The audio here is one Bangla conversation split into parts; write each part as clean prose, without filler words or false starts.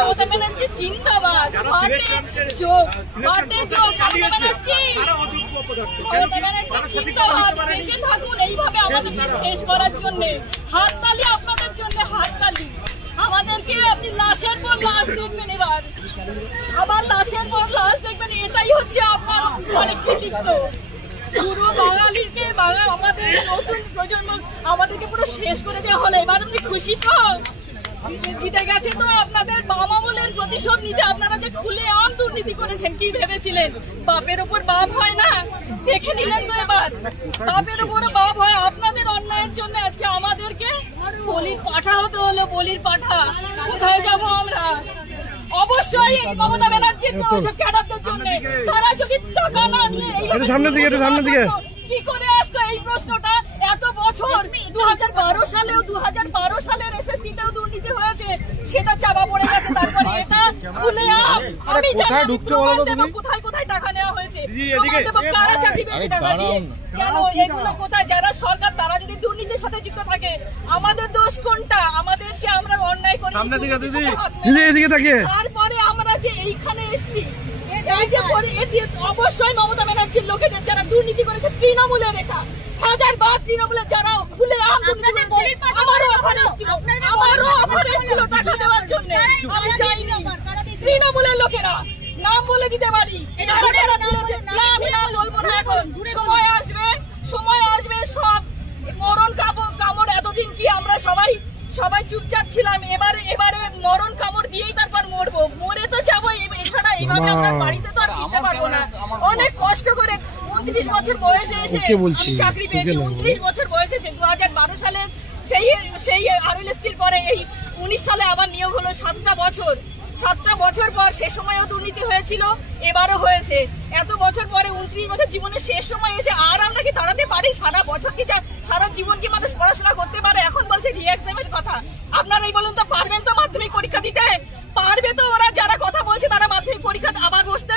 মমতা ব্যানার্জি জিন্দাবাদ। বেঁচে থাকুন এইভাবে আমাদেরকে শেষ করার জন্য। হাততালি আপনাদের জন্য, হাততালি। আমাদেরকে আপনি লাশের পর লাশ দেখবেন, এবার আবার লাশের পর লাশ দেখবেন। এটাই হচ্ছে আপনার অনেক কৃতিত্ব। পুরো বাঙালিকে আমাদের নতুন প্রজন্ম আমাদেরকে পুরো শেষ করে দেওয়া হলো। এবার আপনি খুশি তো? জিতে গেছে তো আপনাদের বাম আমলের প্রতিশোধ নিতে। আপনারা যে খুলে আম দুর্নীতি করেছেন, কি ভেবেছিলেন বাপের উপর বাপ হয় না? দেখে নিলেন তো এবার বাপের উপর বাপ হয়। আপনাদের অন্যায়ের জন্য আজকে আমাদেরকে বলির পাঠা হতে হলো, বলির পাঠা। কোথায় যাবো আমরা? অবশ্যই মমতা ব্যানার্জির ক্যাডারদের জন্য। তারা যদি টাকা না নিয়ে সামনের দিকে কি করে আসতো এই প্রশ্নটা এত বছর? 2012 সালেও 2012 সালের এসএসসিতেও দুর্নীতি হয়েছে, সেটা চাপা পড়ে গেছে। তারপরে এটা খুলে আমি জানি কোথায় কোথায় টাকা নেওয়া হয়েছে, কারা চাকরি পেয়েছে টাকা দিয়ে। কেন এগুলো কোথায়? যারা সরকার তারা যদি দুর্নীতির সাথে যুক্ত থাকে, আমাদের দোষ কোনটা? আমাদের যে আমরা অন্যায় করি, তারপরে আমরা যে এইখানে এসছি, অবশ্যই মমতা ব্যানার্জির লোকেদের যারা দুর্নীতি করেছে, তৃণমূলের এটা হাজার বার তৃণমূলের যারা খুলে আমারও অফার এসেছিল টাকা দেওয়ার জন্য, আমি যাইনি। তৃণমূলের লোকেরা নাম বলে দিতে পারি, আমি নাম বলবো না এখন। সময় আসবে সব মরণ কামড়। এতদিন কি আমরা সবাই চুপচাপ ছিলাম? এবারে মরণ কামড় দিয়েই তারপর মরবো। মরে তো যাবো, এছাড়া এইভাবে আমরা বাড়িতে তো আর ফিরতে পারবো না। অনেক কষ্ট করে 29 বছর বয়সে এসে চাকরি পেয়েছি। 29 বছর বয়সে এসে 2012 সালে সেই আরএলএসটির পরে এই 19 সালে আবার নিয়োগ হলো। 7টা বছর পর সে সময়ও দুর্নীতি হয়েছিল, এবারও হয়েছে। এত বছর পরে 29 বছর জীবনের শেষ সময় এসে আর আমরা কি দাঁড়াতে পারি? সারা বছর কি সারা জীবন কি মানুষ পড়াশোনা করতে পারে? এখন বলছে রি-এক্সামের কথা। আপনারাই বলুন তো, পারবেন তো মাধ্যমিক পরীক্ষা দিতে? পারবে তো? ওরা যারা কথা বলছে তারা মাধ্যমিক পরীক্ষা আবার বসতে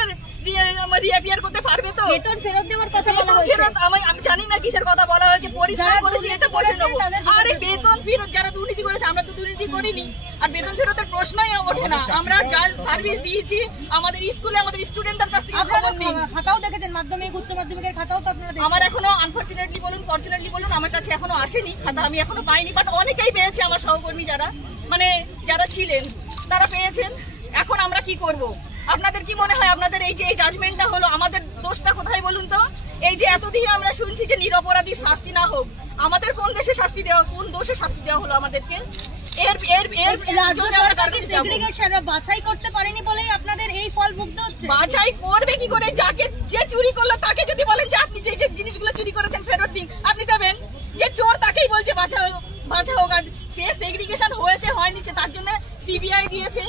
রিঅ্যাপিয়ার করতে পারবে তো? বেতন ফেরত দেওয়ার কথা বলা হয়েছে। আমি জানি না কিসের কথা বলা হয়েছে, পরিষ্কার বলেছি এটা বলে নেবো। আরে বেতন ফেরত যারা দুর্নীতি করেছে, আমরা তো দুর্নীতি করিনি, আর বেতন ফেরতের প্রশ্নই ওঠে না। আমরা যা সার্ভিস দিয়েছি আমাদের স্কুলে, আমাদের স্টুডেন্টদের কাছ থেকে খাতাও দেখেছেন, মাধ্যমিক উচ্চ মাধ্যমিকের খাতাও তো আপনারা। আমার এখনো আনফরচুনেটলি বলুন, ফরচুনেটলি বলুন, আমার কাছে এখনো আসেনি খাতা, আমি এখনো পাইনি। বাট অনেকেই পেয়েছে, আমার সহকর্মী যারা ছিলেন তারা পেয়েছেন। এখন আমরা কি করব? আপনাদের কি মনে হয় আপনাদের এই যে এই জাজমেন্টটা হলো, আমাদের দোষটা কোথায় বলুন তো? এই যে এতদিন আমরা শুনছি যে নিরপরাধীর শাস্তি না হোক, আমাদের কোন দোষে শাস্তি দেওয়া হলো আমাদেরকে? বাছাই করতে পারেনি বলেই আপনাদের এই ফল ভুগতে হচ্ছে। বাছাই করবে কি করে? যে চুরি করলো তাকে যদি বলেন যে আপনি যে জিনিসগুলো চুরি করেছেন ফেরত দিন, আপনি দেবেন? যে চোর তাকেই বলছে বাছা হোক। সে সেগ্রিগেশন হয়েছে হয়নি, তার জন্য সিবিআই দিয়েছে,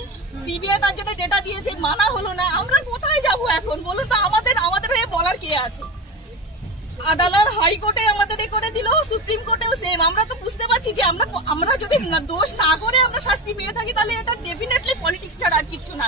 সিবিআই তার জন্য ডেটা দিয়েছে, মানা হলো না। আমরা কোথায় যাব এখন বলুন তো? আমাদের হয়ে বলার কে আছে? আদালত হাইকোর্টে আমাদের করে দিল, সুপ্রিম কোর্টেও সেম। আমরা তো বুঝতে পারছি যে আমরা যদি দোষ না করে আমরা শাস্তি পেয়ে থাকি, তাহলে এটা ডেফিনেটলি পলিটিক্স ছাড়া আর কিচ্ছু না।